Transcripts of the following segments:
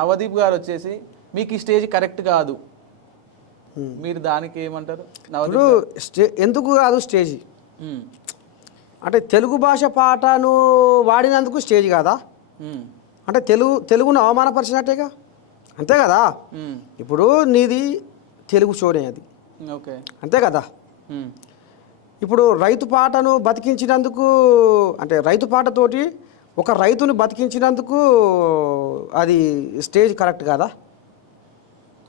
నవదీప్ గారు వచ్చేసి మీకు ఈ స్టేజ్ కరెక్ట్ కాదు, మీరు దానికి ఏమంటారు? ఎందుకు కాదు స్టేజ్ అంటే తెలుగు భాష పాటను వాడినందుకు స్టేజ్ కాదా? అంటే తెలుగును అవమానపరిచినట్టేగా, అంతే కదా. ఇప్పుడు నీది తెలుగు షోనే అది, ఓకే, అంతే అంతే కదా. ఇప్పుడు రైతు పాటను బతికించినందుకు, అంటే రైతు పాటతోటి ఒక రైతుని బతికించినందుకు అది స్టేజ్ కరెక్ట్ కాదా?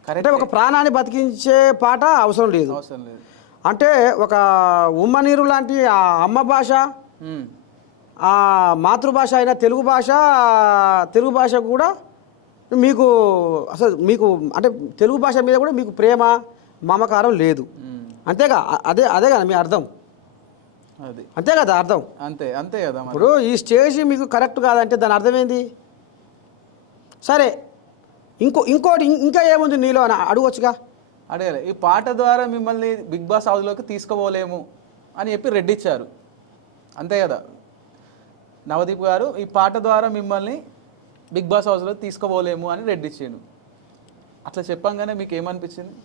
అంటే ఒక ప్రాణాన్ని బతికించే పాట అవసరం లేదు. అంటే ఒక ఉమ్మనీరు లాంటి ఆ అమ్మ భాష, ఆ మాతృభాష అయిన తెలుగు భాష కూడా మీకు అసలు మీకు అంటే తెలుగు భాష మీద కూడా మీకు ప్రేమ మమకారం లేదు, అంతేగా. అదే కదా మీ అర్థం, అది అంతే కదా అర్థం. అంతే కదా. ఇప్పుడు ఈ స్టేజ్ మీకు కరెక్ట్ కాదంటే దాని అర్థం ఏంది? సరే, ఇంకోటి ఇంకా ఏముంది నీలో అని అడగొచ్చుగా. అడగలే, ఈ పాట ద్వారా మిమ్మల్ని బిగ్ బాస్ హౌస్లోకి తీసుకుపోలేము అని చెప్పి రెడ్ ఇచ్చారు, అంతే కదా. నవదీప్ గారు ఈ పాట ద్వారా మిమ్మల్ని బిగ్ బాస్ హౌస్లోకి తీసుకుపోలేము అని రెడ్ ఇచ్చాను. అట్లా చెప్పంగానే మీకు ఏమనిపించింది?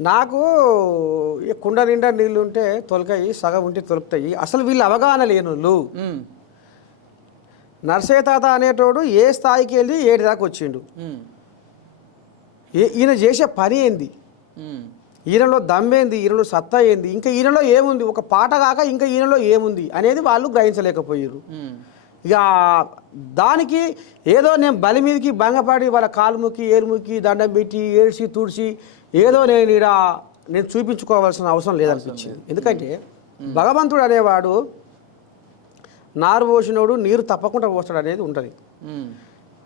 నాకు కుండ నిండా నీళ్ళు ఉంటే తొలకాయి, సగం ఉంటే తొలుపుతాయి. అసలు వీళ్ళు అవగాహన లేనోళ్ళు. నర్సయ్య తాత అనేటోడు ఏ స్థాయికి వెళ్ళి ఏడు దాకా వచ్చిండు. ఈయన చేసే పని ఏంది, ఈయనలో దమ్మేంది, ఈయనలో సత్తా ఏంది, ఇంకా ఈయనలో ఏముంది, ఒక పాట కాక ఇంకా ఈయనలో ఏముంది అనేది వాళ్ళు గ్రహించలేకపోయారు. ఇక దానికి ఏదో నేను బలి మీదకి భంగపడి వాళ్ళ కాలు ముక్కి ఏరుముక్కి దండం పెట్టి ఏడ్చి తుడిచి ఏదో నేను చూపించుకోవాల్సిన అవసరం లేదనిపించింది. ఎందుకంటే భగవంతుడు అనేవాడు నారు పోసినోడు నీరు తప్పకుండా పోస్తాడు అనేది ఉంటుంది.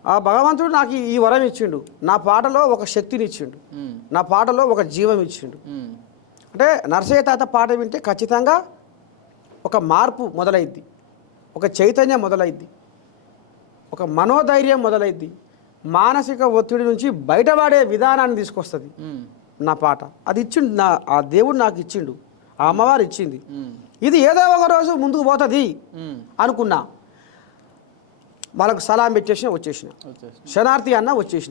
ఆ భగవంతుడు నాకు ఈ వరం ఇచ్చిండు, నా పాటలో ఒక శక్తిని ఇచ్చిండు, నా పాటలో ఒక జీవం ఇచ్చిండు. అంటే నర్సయ్య తాత పాట వింటే ఖచ్చితంగా ఒక మార్పు మొదలైద్ది, ఒక చైతన్యం మొదలైద్ది, ఒక మనోధైర్యం మొదలైద్ది, మానసిక ఒత్తిడి నుంచి బయటపడే విధానాన్ని తీసుకొస్తుంది నా పాట. అది ఇచ్చిండు, ఆ దేవుడు నాకు ఇచ్చిండు, ఆ అమ్మవారు ఇచ్చింది. ఇది ఏదో ఒక రోజు ముందుకు పోతుంది అనుకున్నా. వాళ్ళకు సలాం పెట్టేసిన వచ్చేసిన, శనార్థి అన్న వచ్చేసిన.